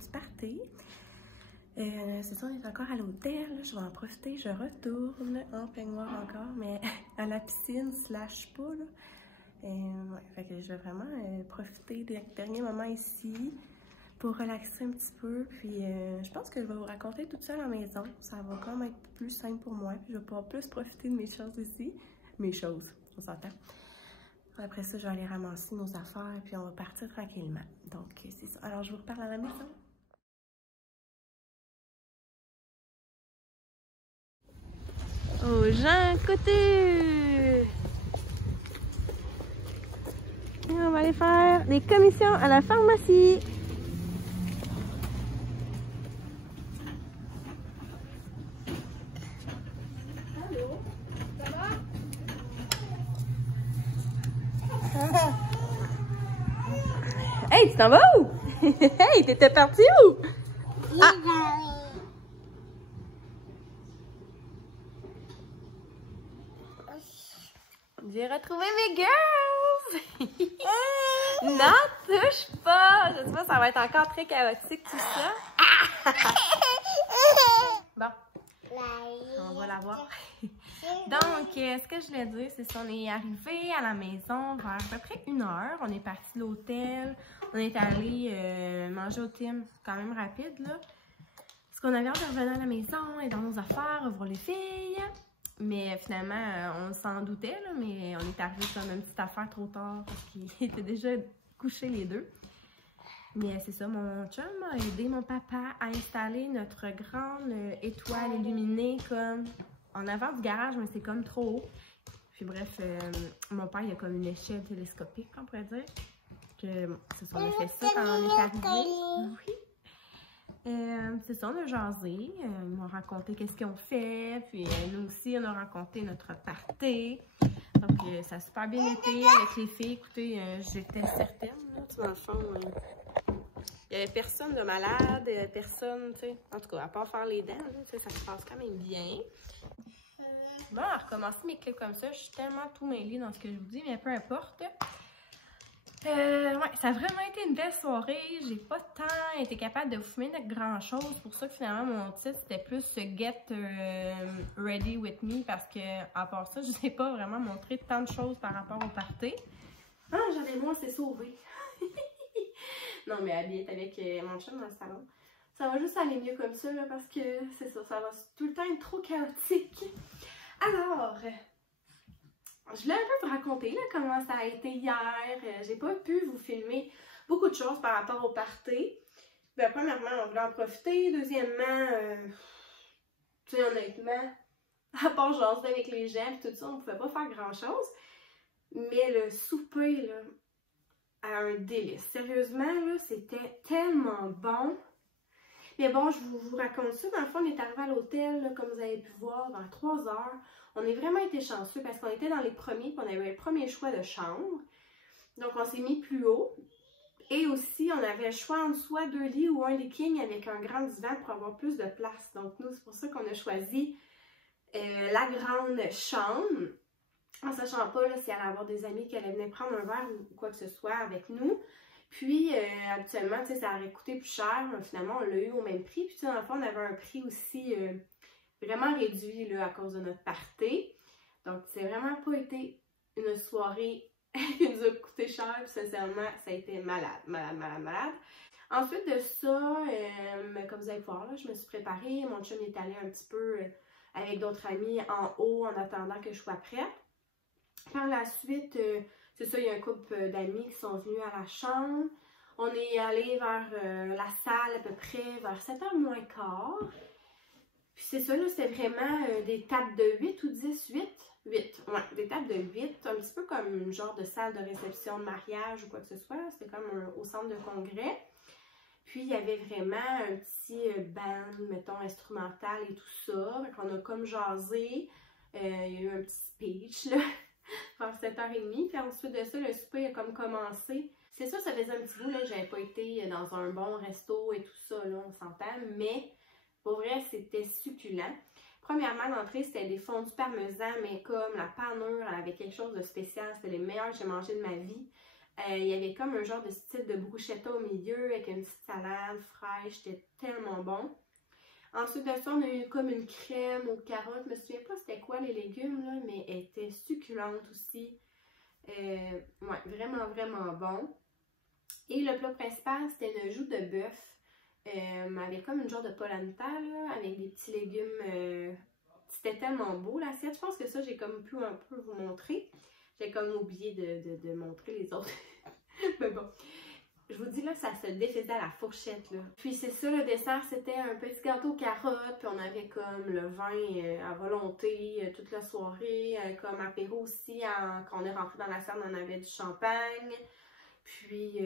du party. C'est ça, on est encore à l'hôtel. Je vais en profiter. Je retourne en peignoir encore, mais à la piscine slash spa. Ouais, fait que je vais vraiment profiter des derniers moments ici pour relaxer un petit peu. Puis je pense que je vais vous raconter toute seule à la maison. Ça va quand même être plus simple pour moi. Puis je vais pouvoir plus profiter de mes choses ici. Mes choses, on s'entend. Après ça, je vais aller ramasser nos affaires puis on va partir tranquillement. Donc, c'est ça. Alors, je vous reparle à la maison. Aux gens côté! Et on va aller faire des commissions à la pharmacie. Allô? Ça va? Hey, tu t'en vas où? Hey, t'étais parti où? Ah. J'ai retrouvé mes girls! Non, touche pas! Je sais pas, ça va être encore très chaotique tout ça. Bon, on va la voir. Donc, ce que je voulais dire, c'est qu'on est arrivé à la maison vers à peu près 1 heure. On est parti de l'hôtel. On est allé manger au Tim, quand même rapide, là. Parce qu'on avait hâte de revenir à la maison et dans nos affaires, revoir les filles. Mais finalement, on s'en doutait, là, mais on est arrivé comme une petite affaire trop tard parce qu'ils étaient déjà couchés les deux. Mais c'est ça, mon chum a aidé mon papa à installer notre grande étoile illuminée comme en avant du garage, mais c'est comme trop haut. Puis bref, mon père, il a comme une échelle télescopique, on pourrait dire. Que, bon, c'est ça, on a fait ça quand on est arrivé. Oui. C'est ça, on a jasé. Ils m'ont raconté qu'est-ce qu'ils ont fait. Puis nous aussi, on a raconté notre party. Donc, ça a super bien été avec les filles. Écoutez, j'étais certaine, là, dans le fond. Il n'y avait personne de malade, personne, tu sais. En tout cas, à part faire les dents, là, ça se passe quand même bien. Bon, à recommencer mes clips comme ça, je suis tellement tout mêlée dans ce que je vous dis, mais peu importe. Ouais, ça a vraiment été une belle soirée. J'ai pas tant été capable de vous filmer de grand chose. C'est pour ça que finalement mon titre c'était plus Get Ready With Me parce que à part ça, je ne sais pas vraiment montrer tant de choses par rapport au party. Ah, j'en ai moins, c'est sauvé. Non, mais habillée avec mon chum dans le salon. Ça va juste aller mieux comme ça là, parce que c'est ça, ça va tout le temps être trop chaotique. Alors, je voulais un peu vous raconter là, comment ça a été hier. J'ai pas pu vous filmer beaucoup de choses par rapport au party. Ben, premièrement, on voulait en profiter. Deuxièmement, tu sais, honnêtement, à part jaser avec les gens et tout ça, on pouvait pas faire grand-chose. Mais le souper, là, a un délice. Sérieusement, là, c'était tellement bon. Mais bon, je vous raconte ça. Dans le fond, on est arrivé à l'hôtel, comme vous avez pu voir, vers 3 heures. On a vraiment été chanceux parce qu'on était dans les premiers, puis on avait le premier choix de chambre. Donc, on s'est mis plus haut. Et aussi, on avait le choix entre soit 2 lits ou un lit king avec un grand divan pour avoir plus de place. Donc, nous, c'est pour ça qu'on a choisi la grande chambre. En sachant pas là, s'il allait avoir des amis qui allaient venir prendre un verre ou quoi que ce soit avec nous. Puis, habituellement, tu sais, ça aurait coûté plus cher. Mais finalement, on l'a eu au même prix. Puis, tu sais, dans le fond, on avait un prix aussi vraiment réduit là, à cause de notre party. Donc, c'est vraiment pas été une soirée qui nous a coûté cher. Puis, sincèrement, ça a été malade, malade, malade, malade. Ensuite de ça, comme vous allez voir, là, je me suis préparée. Mon chum est allé un petit peu avec d'autres amis en haut en attendant que je sois prête. Par la suite, c'est ça, il y a un couple d'amis qui sont venus à la chambre. On est allé vers la salle à peu près vers 7h moins quart. Puis c'est ça, là, c'est vraiment des tables de 8 ou 10, 8? 8, ouais, des tables de 8, un petit peu comme une genre de salle de réception de mariage ou quoi que ce soit. C'était comme au centre de congrès. Puis il y avait vraiment un petit band, mettons, instrumental et tout ça. Fait qu'on a comme jasé. Il y a eu un petit speech, là. Vers 7h30, puis ensuite de ça, le souper a comme commencé. C'est ça, ça faisait un petit bout, là, j'avais pas été dans un bon resto et tout ça, là, on s'entend, mais pour vrai, c'était succulent. Premièrement, l'entrée, c'était des fondus parmesan, mais comme la panure, elle avait quelque chose de spécial, c'était les meilleurs que j'ai mangé de ma vie. Il y avait comme un genre de style de bruschetta au milieu avec une petite salade fraîche, c'était tellement bon. Ensuite de ça, on a eu comme une crème aux carottes, je me souviens pas c'était quoi les légumes, là, mais elle était succulente aussi. Ouais, vraiment, vraiment bon. Et le plat principal, c'était une joue de bœuf avec comme une genre de polenta, là, avec des petits légumes. C'était tellement beau l'assiette. Je pense que ça, j'ai comme pu un peu vous montrer. J'ai comme oublié de montrer les autres. Mais bon, je vous dis là, ça se défaisait à la fourchette, là. Puis c'est ça, le dessert, c'était un petit gâteau aux carottes, puis on avait comme le vin à volonté toute la soirée, comme apéro aussi, quand on est rentré dans la salle, on avait du champagne. Puis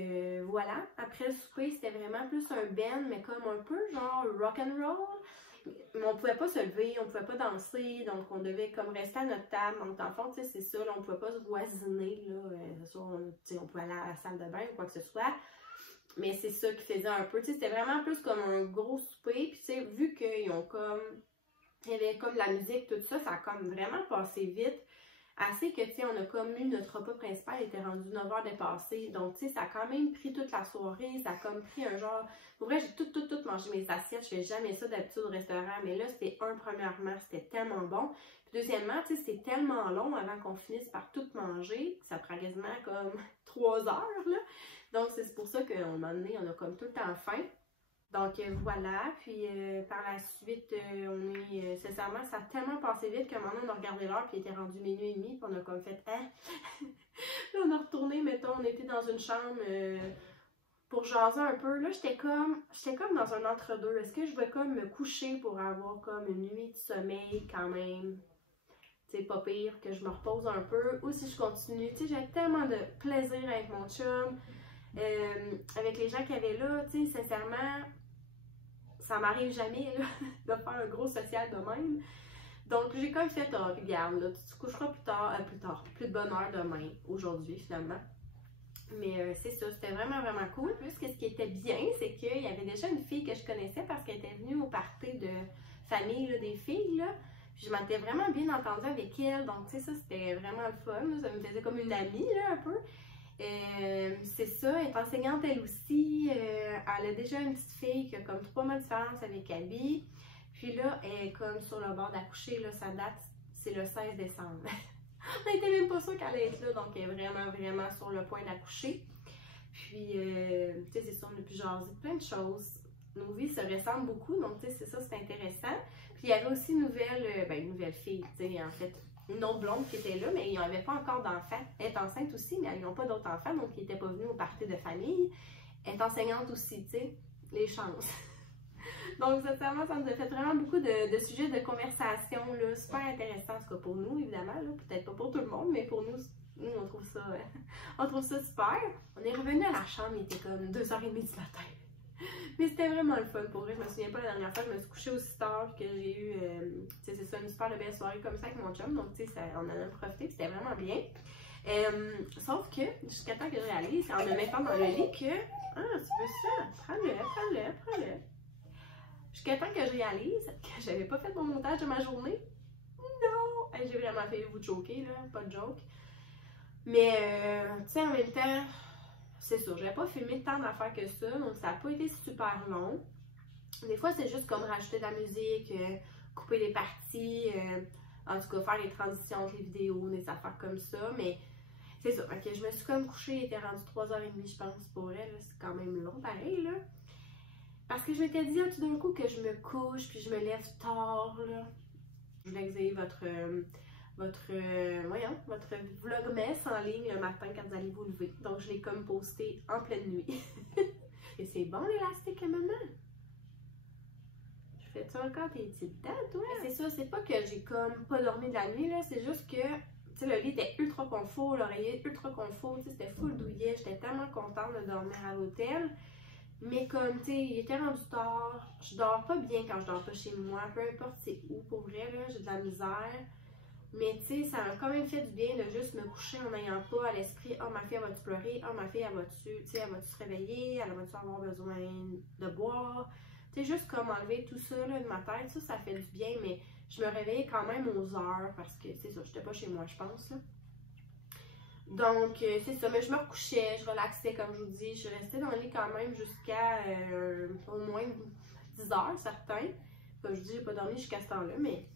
voilà, après le souper, c'était vraiment plus un band, mais comme un peu genre rock'n'roll. Mais on pouvait pas se lever, on pouvait pas danser, donc on devait comme rester à notre table. Donc dans le fond, tu sais, c'est ça, là, on pouvait pas se voisiner, là. On pouvait aller à la salle de bain ou quoi que ce soit. Mais c'est ça qui faisait un peu, tu sais, c'était vraiment plus comme un gros souper. Puis tu sais, vu qu'ils ont comme, il y avait comme la musique, tout ça, ça a comme vraiment passé vite. Assez que, tu sais, on a comme eu notre repas principal, il était rendu 9h dépassé. Donc, tu sais, ça a quand même pris toute la soirée. Ça a comme pris un genre... Pour vrai, j'ai tout mangé mes assiettes. Je fais jamais ça d'habitude au restaurant. Mais là, c'était premièrement, c'était tellement bon. Puis deuxièmement, tu sais, c'était tellement long avant qu'on finisse par tout manger. Ça prend quasiment comme 3 heures, là. Donc, c'est pour ça qu'à un moment donné, on a comme tout le temps faim. Donc voilà, puis par la suite, sincèrement, ça a tellement passé vite qu'à un moment donné, on a regardé l'heure, puis il était rendu minuit et demi, puis on a comme fait, hein? Là, on a retourné, mettons, on était dans une chambre pour jaser un peu. Là, j'étais comme dans un entre-deux. Est-ce que je vais comme me coucher pour avoir comme une nuit de sommeil quand même? C'est pas pire, que je me repose un peu, ou si je continue. Tu sais, j'avais tellement de plaisir avec mon chum, avec les gens qui avaient là, tu sais, sincèrement... Ça m'arrive jamais là, de faire un gros social de même. Donc j'ai comme fait, regarde, là, tu te coucheras plus de bonne heure demain, aujourd'hui finalement. Mais c'est ça, c'était vraiment, vraiment cool. En plus, ce qui était bien, c'est qu'il y avait déjà une fille que je connaissais parce qu'elle était venue au party de famille là, des filles, là. Puis je m'étais vraiment bien entendue avec elle. Donc, tu sais, ça, c'était vraiment le fun. Là. Ça me faisait comme une amie, là, un peu. C'est ça, elle est enseignante elle aussi. Elle a déjà une petite fille qui a comme 3 mois de différence avec Abby. Puis là, elle est comme sur le bord d'accoucher, là, sa date, c'est le 16 décembre. On n'était même pas sûr qu'elle allait être là, donc elle est vraiment, vraiment sur le point d'accoucher. Puis, tu sais, c'est ça, on a pu jaser plein de choses. Nos vies se ressemblent beaucoup, donc tu sais, c'est ça, c'est intéressant. Puis il y avait aussi une nouvelle fille, tu sais, en fait, une autre blonde qui était là, mais ils n'avaient pas encore d'enfants. Elle est enceinte aussi, mais ils n'ont pas d'autres enfants, donc ils n'étaient pas venus au party de famille. Elle est enseignante aussi, tu sais, les chances. Donc, sincèrement, ça nous a fait vraiment beaucoup de sujets de conversation, là, super intéressants, en tout cas pour nous, évidemment, peut-être pas pour tout le monde, mais pour nous, on trouve ça super. On est revenu à la chambre, il était comme 2h30 du matin. Mais c'était vraiment le fun pour vrai. Je me souviens pas la dernière fois, je me suis couchée aussi tard que j'ai eu, tu sais, c'est ça, une super belle soirée comme ça avec mon chum. Donc, tu sais, on en a profité, c'était vraiment bien. Sauf que, jusqu'à temps que je réalise, en me mettant dans le lit, que, ah, tu veux ça? Prends-le. Jusqu'à temps que je réalise que j'avais pas fait mon montage de ma journée. Non! J'ai vraiment fait vous choquer, là, pas de joke. Mais, tu sais, en même temps, c'est ça, j'avais pas filmé tant d'affaires que ça, donc ça n'a pas été super long. Des fois, c'est juste comme rajouter de la musique, couper des parties, en tout cas faire les transitions entre les vidéos, des affaires comme ça, mais c'est ça. Ok, je me suis comme couchée, il était rendu 3h30, je pense, pour elle, c'est quand même long pareil, là. Parce que je m'étais dit, tout d'un coup, que je me couche, puis je me lève tard, là. Je voulais que vous ayez votre vlogmas en ligne le matin quand vous allez vous lever. Donc, je l'ai comme posté en pleine nuit. Et c'est bon l'élastique à maman? Je fais-tu encore tes petites dates, toi? C'est ça, c'est pas que j'ai comme pas dormi de la nuit, là. C'est juste que, tu sais, le lit était ultra confort, l'oreiller ultra confort, tu sais, c'était full douillet. J'étais tellement contente de dormir à l'hôtel. Mais comme, tu sais, il était rendu tard. Je dors pas bien quand je dors pas chez moi. Peu importe c'est où, pour vrai, là, j'ai de la misère. Mais tu sais, ça m'a quand même fait du bien de juste me coucher en n'ayant pas à l'esprit « Oh, ma fille, elle va-tu pleurer? Oh, ma fille, elle va-tu se réveiller? Elle va-tu avoir besoin de boire? » Tu sais, juste comme enlever tout ça là, de ma tête, ça fait du bien. Mais je me réveillais quand même aux heures parce que, c'est ça, j'étais pas chez moi, je pense. Là. Donc, c'est ça. Mais je me recouchais, je relaxais, comme je vous dis. Je restais dans le lit quand même jusqu'à au moins 10 heures, certains. Comme je vous dis, j'ai pas dormi jusqu'à ce temps-là, mais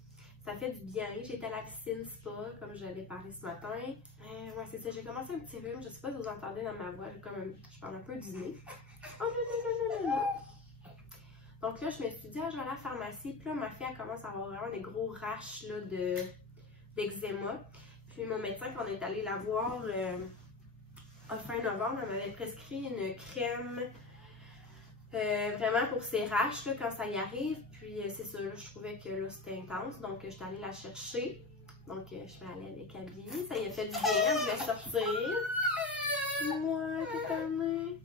ça fait du bien. J'étais à la piscine spa, comme j'avais parlé ce matin. Ouais, c'est ça. J'ai commencé un petit rhume. Je sais pas si vous entendez dans ma voix. Je parle un peu du nez. Oh non, non, non, non, non. Donc là, je me suis dit, je vais aller à la pharmacie. Puis là, ma fille, elle commence à avoir vraiment des gros rashes d'eczéma. Puis mon médecin, quand on est allé la voir fin novembre, elle m'avait prescrit une crème vraiment pour ses rashes là, quand ça y arrive. Puis c'est ça, là, je trouvais que là c'était intense. Donc je suis allée la chercher. Donc je vais aller avec Abby. Ça y a fait du bien, je voulais sortir. Ouais, t'es tannée.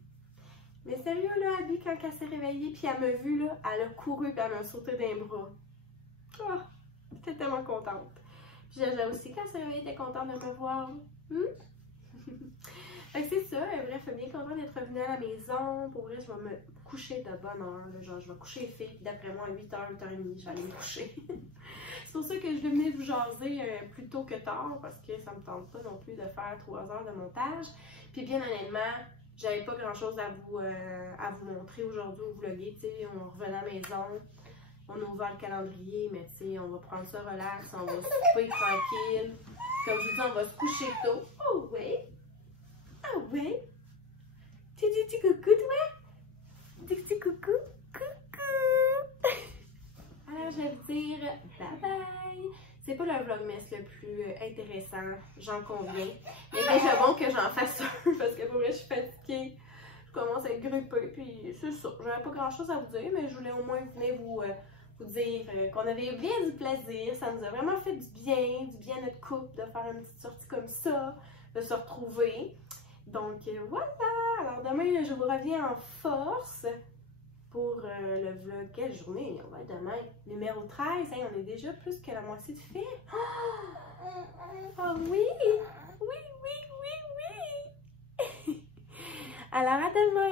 Mais sérieux là, Abby, quand elle s'est réveillée, puis elle m'a vue là, elle a couru et elle m'a sauté dans les bras. Oh, j'étais tellement contente. Puis Jaja aussi, quand elle s'est réveillée, elle était contente de me voir. Fait que c'est ça, bref, je suis bien contente d'être revenue à la maison. Pour vrai, je vais me coucher de bonne heure. Là. Genre, je vais coucher les filles, puis d'après moi, à 8h, 8h30, je vais aller me coucher. C'est pour ça que je venais vous jaser plus tôt que tard, parce que ça me tente pas non plus de faire 3 heures de montage. Puis bien honnêtement, j'avais pas grand chose à vous montrer aujourd'hui au vlogger. Tu sais, on revenait à la maison, on a ouvert le calendrier, mais tu sais, on va prendre ça relax, on va souper tranquille. Comme je vous dis, on va se coucher tôt. Oh oui! Ah ouais? Tu dis coucou, toi? Tu dis coucou? Coucou! Alors, je vais vous dire bye bye! C'est pas le vlogmas le plus intéressant, j'en conviens. Mais déjà bon que j'en fasse un, parce que pour vrai, je suis fatiguée. Je commence à être grippée, puis c'est ça. J'avais pas grand chose à vous dire, mais je voulais au moins venir vous dire qu'on avait bien du plaisir. Ça nous a vraiment fait du bien à notre couple, de faire une petite sortie comme ça, de se retrouver. Donc voilà, alors demain je vous reviens en force pour le vlog. Quelle journée? On va être demain. Numéro 13, hein, on est déjà plus que la moitié de fait. Oh oui! Oui, oui, oui, oui! Alors à demain!